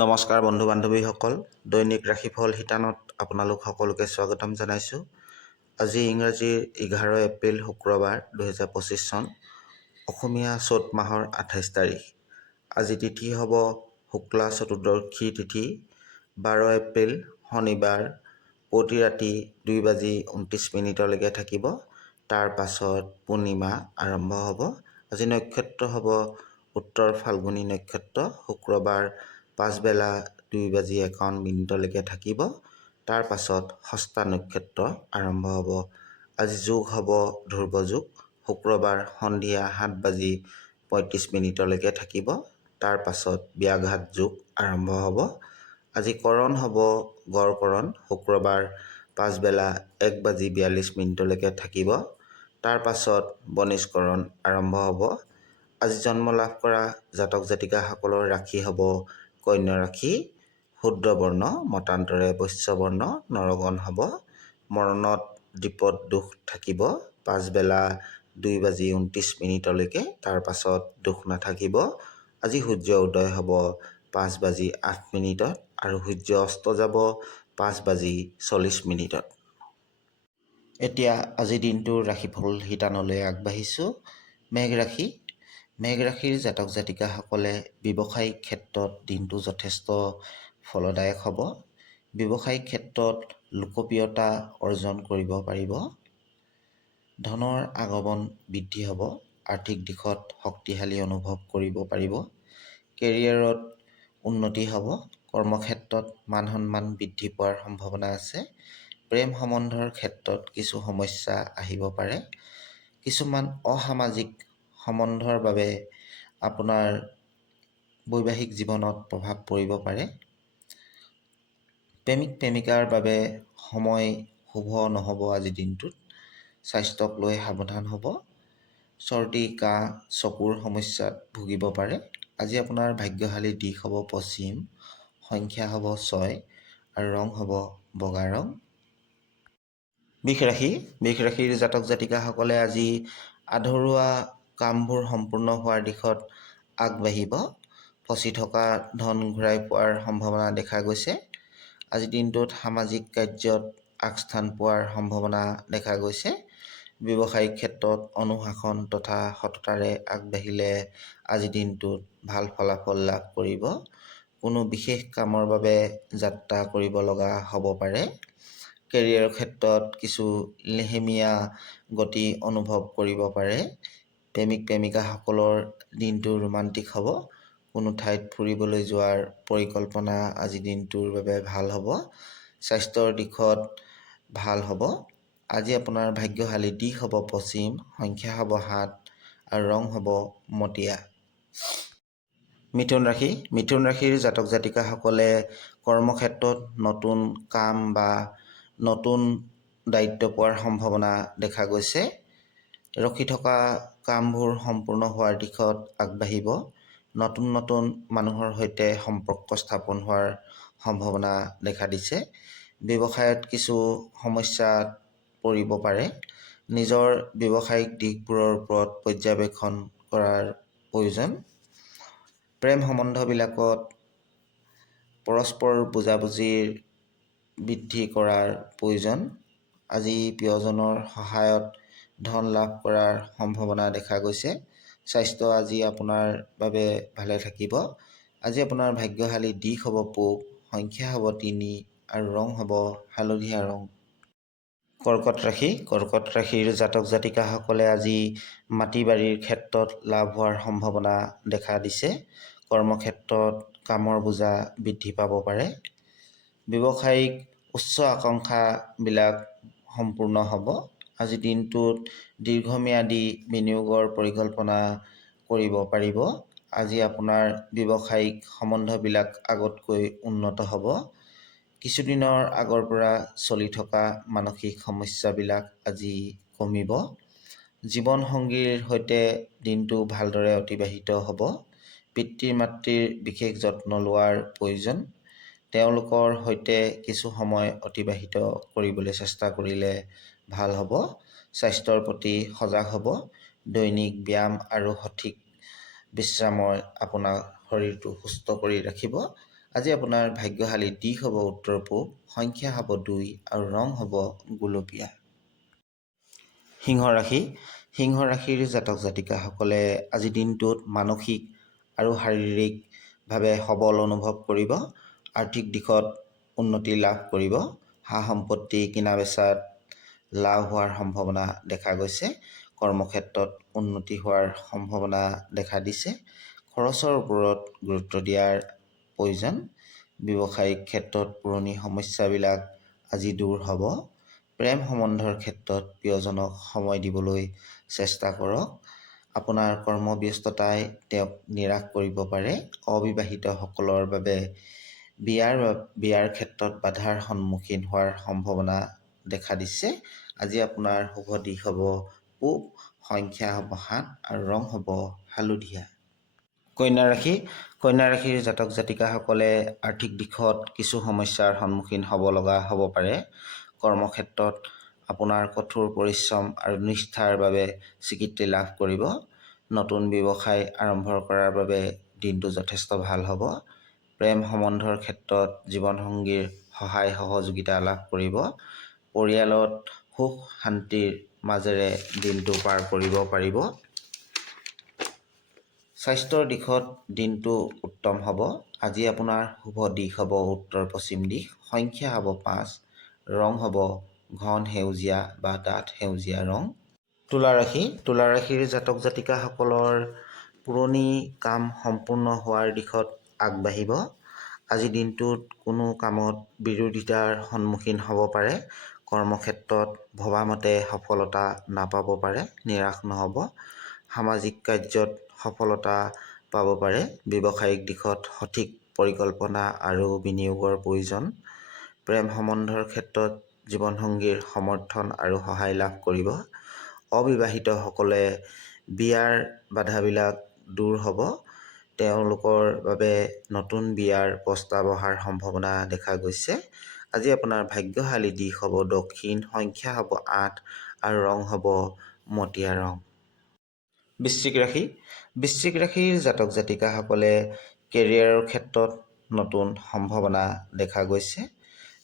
নমস্কাৰ বন্ধু বান্ধৱীসকল, দৈনিক ৰাশিফল শিতানত আপোনালোক সকলোকে স্বাগতম জনাইছোঁ। আজি ইংৰাজীৰ 11 এপ্ৰিল শুক্ৰবাৰ 2025 চন, অসমীয়া চ'ত মাহৰ 28 তাৰিখ। আজি তিথি হ'ব শুক্লা চতুৰ্দশী তিথি, 12 এপ্ৰিল শনিবাৰ, পুৱতি ৰাতি 2:29 থাকিব। তাৰ পাছত পূৰ্ণিমা আৰম্ভ হ'ব। আজি নক্ষত্ৰ হ'ব উত্তৰ ফাল্গুনী নক্ষত্ৰ, শুক্ৰবাৰ পাছবেলা 2:51 থাকিব। তাৰ পাছত হস্তা নক্ষত্ৰ আৰম্ভ হ'ব। আজি যোগ হ'ব ধ্ৰুৱ যোগ, শুক্ৰবাৰ সন্ধিয়া 7:35 থাকিব। তাৰ পাছত ব্যাঘাত যোগ আৰম্ভ হ'ব। আজি কৰণ হ'ব গড়কৰণ, শুক্ৰবাৰ পাছবেলা 1:42 থাকিব। তাৰ পাছত বনিজকৰণ আৰম্ভ হ'ব। আজি জন্ম লাভ কৰা জাতক জাতিকাসকলৰ ৰাশি হ'ব কন্যা ৰাশি, শুদ্ৰ বৰ্ণ, মতান্তৰে বৈশ্য বৰ্ণ, নৰগণ হ'ব। মৰণত দ্বীপত দোষ থাকিব পাছবেলা 2:29 তাৰ পাছত দোষ নাথাকিব। আজি সূৰ্য উদয় হ'ব 5:08 আৰু সূৰ্য অস্ত যাব 5:40। এতিয়া আজিৰ দিনটোৰ ৰাশিফল শিতানলৈ আগবাঢ়িছোঁ। মেঘ ৰাশি। মেঘ ৰাশিৰ জাতক জাতিকাসকলে ব্যৱসায়িক ক্ষেত্ৰত দিনটো যথেষ্ট ফলদায়ক হ'ব। ব্যৱসায়িক ক্ষেত্ৰত লোকপ্ৰিয়তা অৰ্জন কৰিব পাৰিব। ধনৰ আগমন বৃদ্ধি হ'ব। আৰ্থিক দিশত শক্তিশালী অনুভৱ কৰিব পাৰিব। কেৰিয়াৰত উন্নতি হ'ব। কৰ্মক্ষেত্ৰত মান সন্মান বৃদ্ধি পোৱাৰ সম্ভাৱনা আছে। প্ৰেম সম্বন্ধৰ ক্ষেত্ৰত কিছু সমস্যা আহিব পাৰে। কিছুমান অসামাজিক সম্বন্ধৰ বাবে আপোনাৰ বৈবাহিক জীৱনত প্ৰভাৱ পৰিব পাৰে। প্ৰেমিক প্ৰেমিকাৰ বাবে সময় শুভ নহ'ব আজিৰ দিনটোত। স্বাস্থ্যক লৈ সাৱধান হ'ব। চৰ্দি কাহ চকুৰ সমস্যাত ভুগিব পাৰে। আজি আপোনাৰ ভাগ্যশালী দিশ হ'ব পশ্চিম, সংখ্যা হ'ব 6 আৰু ৰং হ'ব বগা ৰং। বৃষ ৰাশি। বৃষ ৰাশিৰ জাতক জাতিকাসকলে আজি আধৰুৱা কামবোৰ সম্পূৰ্ণ হোৱাৰ দিশত আগবাঢ়িব। ফচি থকা ধন ঘূৰাই পোৱাৰ সম্ভাৱনা দেখা গৈছে। আজিৰ দিনটোত সামাজিক কাৰ্যত আগস্থান পোৱাৰ সম্ভাৱনা দেখা গৈছে। ব্যৱসায়িক ক্ষেত্ৰত অনুশাসন তথা সততাৰে আগবাঢ়িলে আজিৰ দিনটোত ভাল ফলাফল লাভ কৰিব। কোনো বিশেষ কামৰ বাবে যাত্ৰা কৰিব লগা হ'ব পাৰে। কেৰিয়াৰৰ ক্ষেত্ৰত কিছু লেহেমীয়া গতি অনুভৱ কৰিব পাৰে। প্ৰেমিক প্ৰেমিকাসকলৰ দিনটো ৰোমান্টিক হ'ব। কোনো ঠাইত ফুৰিবলৈ যোৱাৰ পৰিকল্পনা আজিৰ দিনটোৰ বাবে ভাল হ'ব। স্বাস্থ্যৰ দিশত ভাল হ'ব। আজি আপোনাৰ ভাগ্যশালী দিশ হ'ব পশ্চিম, সংখ্যা হ'ব 7 আৰু ৰং হ'ব মটীয়া। মিথুন ৰাশি। মিথুন ৰাশিৰ জাতক জাতিকাসকলে কৰ্মক্ষেত্ৰত নতুন কাম বা নতুন দায়িত্ব পোৱাৰ সম্ভাৱনা দেখা গৈছে। ৰখি থকা কামবোৰ সম্পূৰ্ণ হোৱাৰ দিশত আগবাঢ়িব। নতুন নতুন মানুহৰ সৈতে সম্পৰ্ক স্থাপন হোৱাৰ সম্ভাৱনা দেখা দিছে। ব্যৱসায়ত কিছু সমস্যাত পৰিব পাৰে। নিজৰ ব্যৱসায়িক দিশবোৰৰ ওপৰত পৰ্যবেক্ষণ কৰাৰ প্ৰয়োজন। প্ৰেম সম্বন্ধবিলাকত পৰস্পৰ বুজাবুজিৰ বৃদ্ধি কৰাৰ প্ৰয়োজন। আজি প্ৰিয়জনৰ সহায়ত ধন লাভ কৰাৰ সম্ভাৱনা দেখা গৈছে। স্বাস্থ্য আজি আপোনাৰ বাবে ভালে থাকিব। আজি আপোনাৰ ভাগ্যশালী দিশ হ'ব পূব, সংখ্যা হ'ব 3 আৰু ৰং হ'ব হালধীয়া ৰং। কৰ্কট ৰাশি। কৰ্কট ৰাশিৰ জাতক জাতিকাসকলে আজি মাটি বাৰীৰ ক্ষেত্ৰত লাভ হোৱাৰ সম্ভাৱনা দেখা দিছে। কৰ্মক্ষেত্ৰত কামৰ বোজা বৃদ্ধি পাব পাৰে। ব্যৱসায়িক উচ্চ আকাংক্ষাবিলাক সম্পূৰ্ণ হ'ব। আজিৰ দিনটোত দীৰ্ঘম্যাদী বিনিয়োগৰ পৰিকল্পনা কৰিব পাৰিব। আজি আপোনাৰ ব্যৱসায়িক সম্বন্ধবিলাক আগতকৈ উন্নত হ'ব। কিছুদিনৰ আগৰ পৰা চলি থকা মানসিক সমস্যাবিলাক আজি কমিব। জীৱন সংগীৰ সৈতে দিনটো ভালদৰে অতিবাহিত হ'ব। পিতৃ মাতৃৰ বিশেষ যত্ন লোৱাৰ প্ৰয়োজন। তেওঁলোকৰ সৈতে কিছু সময় অতিবাহিত কৰিবলৈ চেষ্টা কৰিলে ভাল হ'ব। স্বাস্থ্যৰ প্ৰতি সজাগ হ'ব। দৈনিক ব্যায়াম আৰু সঠিক বিশ্ৰামৰ আপোনাৰ শৰীৰটো সুস্থ কৰি ৰাখিব। আজি আপোনাৰ ভাগ্যশালী দিশ হ'ব উত্তৰ পূব, সংখ্যা হ'ব 2 আৰু ৰং হ'ব গুলপীয়া। সিংহ ৰাশি, সিংহ ৰাশিৰ জাতক জাতিকাসকলে আজিৰ দিনটোত মানসিক আৰু শাৰীৰিকভাৱে সবল অনুভৱ কৰিব। আৰ্থিক দিশত উন্নতি লাভ কৰিব। সা সম্পত্তি কিনা বেচাত লাভ হোৱাৰ সম্ভাৱনা দেখা গৈছে। কৰ্মক্ষেত্ৰত উন্নতি হোৱাৰ সম্ভাৱনা দেখা দিছে। খৰচৰ ওপৰত গুৰুত্ব দিয়াৰ প্ৰয়োজন। ব্যৱসায়িক ক্ষেত্ৰত পুৰণি সমস্যাবিলাক আজি দূৰ হ'ব। প্ৰেম সম্বন্ধৰ ক্ষেত্ৰত প্ৰিয়জনক সময় দিবলৈ চেষ্টা কৰক। আপোনাৰ কৰ্মব্যস্ততাই তেওঁক নিৰাশ কৰিব পাৰে। অবিবাহিতসকলৰ বাবে বিয়াৰ ক্ষেত্ৰত বাধাৰ সন্মুখীন হোৱাৰ সম্ভাৱনা দেখা দিছে। আজি আপোনাৰ শুভ দিশ হ'ব পূব, সংখ্যা হ'ব 7 আৰু ৰং হ'ব হালধীয়া। কন্যা ৰাশি, কন্যা ৰাশিৰ জাতক জাতিকাসকলে আৰ্থিক দিশত কিছু সমস্যাৰ সন্মুখীন হ'ব লগা হ'ব পাৰে। কৰ্মক্ষেত্ৰত আপোনাৰ কঠোৰ পৰিশ্ৰম আৰু নিষ্ঠাৰ বাবে স্বীকৃতি লাভ কৰিব। নতুন ব্যৱসায় আৰম্ভ কৰাৰ বাবে দিনটো যথেষ্ট ভাল হ'ব। প্ৰেম সম্বন্ধৰ ক্ষেত্ৰত জীৱনসংগীৰ সহায় সহযোগিতা লাভ কৰিব। পৰিয়ালত সুখ শান্তিৰ মাজেৰে দিনটো পাৰ কৰিব পাৰিব। স্বাস্থ্যৰ দিশত দিনটো উত্তম হ'ব। আজি আপোনাৰ শুভ দিশ হ'ব উত্তৰ পশ্চিম দিশ, সংখ্যা হ'ব 5, ৰং হ'ব ঘন সেউজীয়া বা ডাঠ সেউজীয়া ৰং। তুলা ৰাশি, তুলা ৰাশিৰ জাতক জাতিকাসকলৰ পুৰণি কাম সম্পূৰ্ণ হোৱাৰ দিশত আগবাঢ়িব। আজি দিনটোত কোনো কামত বিৰোধিতাৰ সন্মুখীন হ'ব পাৰে। কৰ্মক্ষেত্ৰত ভবামতে সফলতা নাপাব পাৰে, নিৰাশ নহ'ব। সামাজিক কাৰ্যত সফলতা পাব পাৰে। ব্যৱসায়িক দিশত সঠিক পৰিকল্পনা আৰু বিনিয়োগৰ প্ৰয়োজন। প্ৰেম সম্বন্ধৰ ক্ষেত্ৰত জীৱনসংগীৰ সমৰ্থন আৰু সহায় লাভ কৰিব। অবিবাহিতসকলে বিয়াৰ বাধাবিলাক দূৰ হ'ব। তেওঁলোকৰ বাবে নতুন বিয়াৰ প্ৰস্তাৱ অহাৰ সম্ভাৱনা দেখা গৈছে। আজি আপোনাৰ ভাগ্যশালী দিশ হ'ব দক্ষিণ, সংখ্যা হ'ব 8 আৰু ৰং হ'ব মটীয়া ৰং। বৃশ্চিক ৰাশি, বৃশ্চিক ৰাশিৰ জাতক জাতিকাসকলে কেৰিয়াৰৰ ক্ষেত্ৰত নতুন সম্ভাৱনা দেখা গৈছে।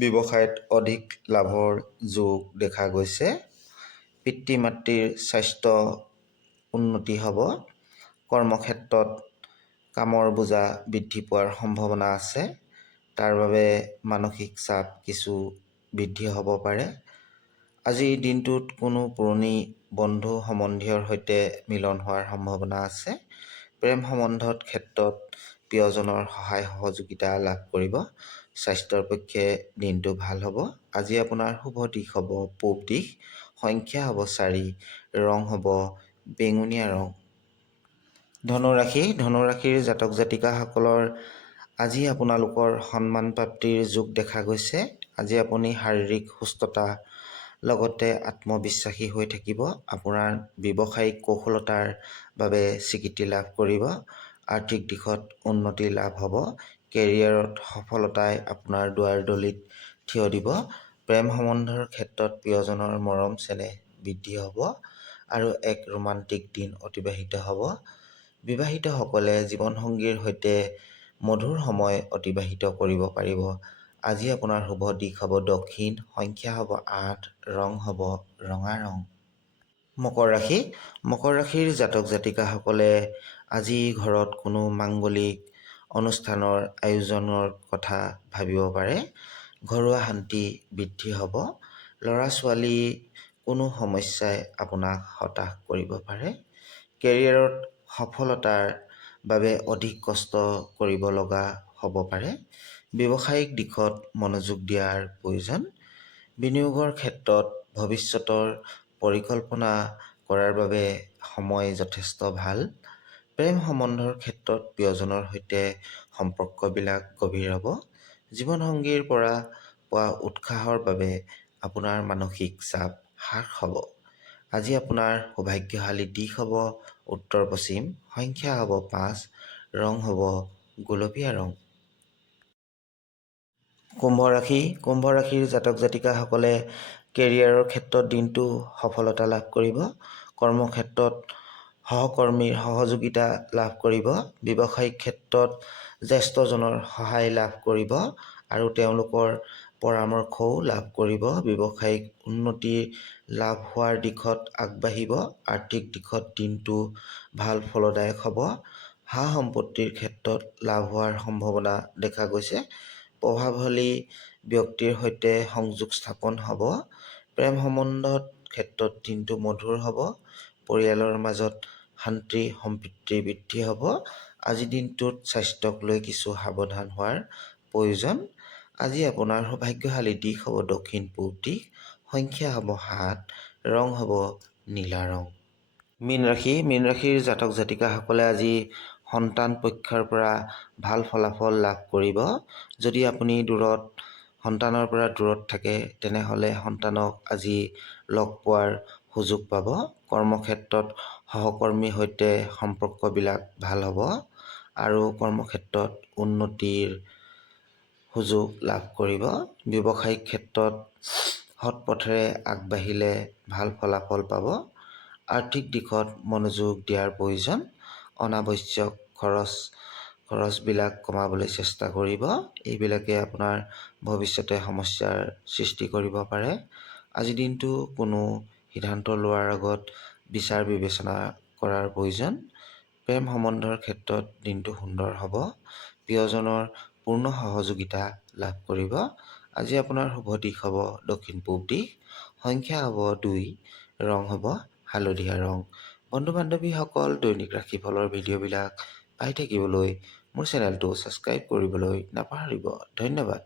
ব্যৱসায়ত অধিক লাভৰ যোগ দেখা গৈছে। পিতৃ মাতৃৰ স্বাস্থ্য উন্নতি হ'ব। কৰ্মক্ষেত্ৰত কামৰ বোজা বৃদ্ধি পোৱাৰ সম্ভাৱনা আছে। তাৰ বাবে মানসিক চাপ কিছু বৃদ্ধি হ'ব পাৰে। আজিৰ দিনটোত কোনো পুৰণি বন্ধু সম্বন্ধীয়ৰ সৈতে মিলন হোৱাৰ সম্ভাৱনা আছে। প্ৰেম সম্বন্ধত ক্ষেত্ৰত প্ৰিয়জনৰ সহায় সহযোগিতা লাভ কৰিব। স্বাস্থ্যৰ পক্ষে দিনটো ভাল হ'ব। আজি আপোনাৰ শুভ দিশ হ'ব পূব দিশ, সংখ্যা হ'ব 4, ৰং হ'ব বেঙুনীয়া ৰং। ধনুৰাশি, ধনুৰাশিৰ জাতক জাতিকাসকলৰ আজি আপোনালোকৰ সন্মান প্ৰাপ্তিৰ যোগ দেখা গৈছে। আজি আপুনি শাৰীৰিক সুস্থতা লগতে আত্মবিশ্বাসী হৈ থাকিব। আপোনাৰ ব্যৱসায়িক কৌশলতাৰ বাবে স্বীকৃতি লাভ কৰিব। আৰ্থিক দিশত উন্নতি লাভ হ'ব। কেৰিয়াৰত সফলতাই আপোনাৰ দুৱাৰদলিত থিয় দিব। প্ৰেম সম্বন্ধৰ ক্ষেত্ৰত প্ৰিয়জনৰ মৰম চেনেহ বৃদ্ধি হ'ব আৰু এক ৰোমান্টিক দিন অতিবাহিত হ'ব। বিবাহিতসকলে জীৱনসংগীৰ সৈতে মধুৰ সময় অতিবাহিত কৰিব পাৰিব। আজি আপোনাৰ শুভ দিশ হ'ব দক্ষিণ, সংখ্যা হ'ব 8, ৰং হ'ব ৰঙা ৰং। মকৰ ৰাশি, মকৰ ৰাশিৰ জাতক জাতিকাসকলে আজি ঘৰত কোনো মাংগলিক অনুষ্ঠানৰ আয়োজনৰ কথা ভাবিব পাৰে। ঘৰুৱা শান্তি বৃদ্ধি হ'ব। ল'ৰা ছোৱালী কোনো সমস্যাই আপোনাক হতাশ কৰিব পাৰে। কেৰিয়াৰত সফলতাৰ বাবে অধিক কষ্ট কৰিব লগা হ'ব পাৰে। ব্যৱসায়িক দিশত মনোযোগ দিয়াৰ প্ৰয়োজন। বিনিয়োগৰ ক্ষেত্ৰত ভৱিষ্যতৰ পৰিকল্পনা কৰাৰ বাবে সময় যথেষ্ট ভাল। প্ৰেম সম্বন্ধৰ ক্ষেত্ৰত প্ৰিয়জনৰ সৈতে সম্পৰ্কবিলাক গভীৰ হ'ব। জীৱনসংগীৰ পৰা পোৱা উৎসাহৰ বাবে আপোনাৰ মানসিক চাপ হ্ৰাস হ'ব। আজি আপোনাৰ সৌভাগ্যশালী দিশ হ'ব উত্তৰ পশ্চিম, সংখ্যা হ'ব 5, ৰং হ'ব গুলপীয়া ৰং। কুম্ভ ৰাশি, কুম্ভ ৰাশিৰ জাতক জাতিকাসকলে কেৰিয়াৰৰ ক্ষেত্ৰত দিনটো সফলতা লাভ কৰিব। কৰ্মক্ষেত্ৰত সহকৰ্মীৰ সহযোগিতা লাভ কৰিব। ব্যৱসায়িক ক্ষেত্ৰত জ্যেষ্ঠজনৰ সহায় লাভ কৰিব আৰু তেওঁলোকৰ পৰামৰ্শও লাভ কৰিব। ব্যৱসায়িক উন্নতিৰ লাভ হোৱাৰ দিশত আগবাঢ়িব। আৰ্থিক দিশত দিনটো ভাল ফলদায়ক হ'ব। সা সম্পত্তিৰ ক্ষেত্ৰত লাভ হোৱাৰ সম্ভাৱনা দেখা গৈছে। প্ৰভাৱশালী ব্যক্তিৰ সৈতে সংযোগ স্থাপন হ'ব। প্ৰেম সম্বন্ধৰ ক্ষেত্ৰত দিনটো মধুৰ হ'ব। পৰিয়ালৰ মাজত শান্তি সম্প্ৰীতি বৃদ্ধি হ'ব। আজিৰ দিনটোত স্বাস্থ্যক লৈ কিছু সাৱধান হোৱাৰ প্ৰয়োজন। আজি আপোনাৰ সৌভাগ্যশালী দিশ হ'ব দক্ষিণ পূব দিশ। সংখ্যা হ'ব 7, ৰং হ'ব নীলা ৰং। মীন ৰাশিৰ জাতক জাতিকাসকলে আজি সন্তান পক্ষৰ পৰা ভাল ফলাফল লাভ কৰিব। যদি আপুনি সন্তানৰ পৰা দূৰত থাকে তেনেহ'লে সন্তানক আজি লগ পোৱাৰ সুযোগ পাব। কৰ্মক্ষেত্ৰত সহকৰ্মীৰ সৈতে সম্পৰ্কবিলাক ভাল হ'ব আৰু কৰ্মক্ষেত্ৰত উন্নতিৰ সুযোগ লাভ কৰিব। ব্যৱসায়িক ক্ষেত্ৰত সৎ পথেৰে আগবাঢ়িলে ভাল ফলাফল পাব। আৰ্থিক দিশত মনোযোগ দিয়াৰ প্ৰয়োজন। অনাৱশ্যক খৰচবিলাক কমাবলৈ চেষ্টা কৰিব। এইবিলাকে আপোনাৰ ভৱিষ্যতে সমস্যাৰ সৃষ্টি কৰিব পাৰে। আজিৰ দিনটো কোনো সিদ্ধান্ত লোৱাৰ আগত বিচাৰ বিবেচনা কৰাৰ প্ৰয়োজন। প্ৰেম সম্বন্ধৰ ক্ষেত্ৰত দিনটো সুন্দৰ হ'ব। প্ৰিয়জনৰ পূৰ্ণ সহযোগিতা লাভ কৰিব। আজি আপোনাৰ শুভ দিশ হ'ব দক্ষিণ পূব দিশ। সংখ্যা হ'ব 2, ৰং হ'ব হালধীয়া ৰং। বন্ধু বান্ধৱীসকল, দৈনিক ৰাশিফলৰ ভিডিঅ'বিলাক পাই থাকিবলৈ মোৰ চেনেলটো ছাবস্ক্ৰাইব কৰিবলৈ নাপাহৰিব। ধন্যবাদ।